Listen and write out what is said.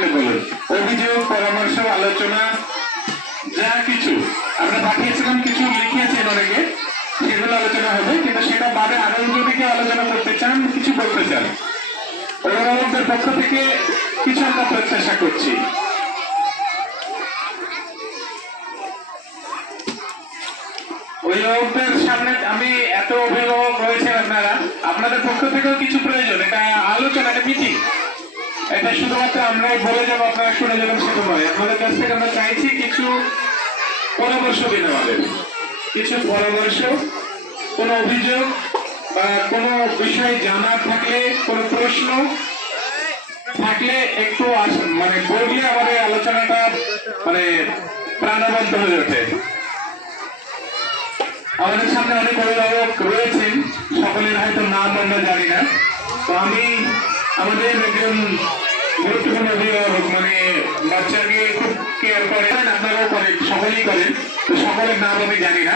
থাকলে বলুন। অভিযোগ, পরামর্শ, আলোচনা যা কিছু আমরা পাঠিয়েছিলাম, কিছু লিখিয়েছেন অনেকে, সেগুলো আলোচনা হবে। কিন্তু সেটা বাদে আরো যদি কেউ আলোচনা করতে চান, কিছু বলতে চান, অভিভাবকদের পক্ষ থেকে কিছু আমরা প্রত্যাশা করছি। অভিভাবকদের সামনে আমি এত অভিভাবক রয়েছেন আপনারা, আপনাদের পক্ষ থেকেও কিছু প্রয়োজন। এটা আলোচনা, এটা মিটিং, এটা শুধুমাত্র আমরাই বলে যাবো আপনারা শুনে যাবেন সেটা নয়। আপনাদের কাছ থেকে আমরা চাইছি কিছু পরামর্শ দিন আমাদের, কিছু পরামর্শ, কোনো অভিযোগ বা কোনো বিষয় জানা থাকলে, কোনো প্রশ্ন থাকলে একটু মানে বললে আমাদের আলোচনাটা মানে প্রাণবন্ত হয়ে ওঠে। আমাদের সামনে অনেক অভিভাবক রয়েছেন, সকলের হয়তো নাম আমরা জানি না। তো আমি আমাদের একজন গুরুত্বপূর্ণ অভিভাবক, মানে বাচ্চাকে খুব কেয়ার করেন, আপনারাও করেন, সকলেই করেন, তো সকলের নাম আমি জানি না।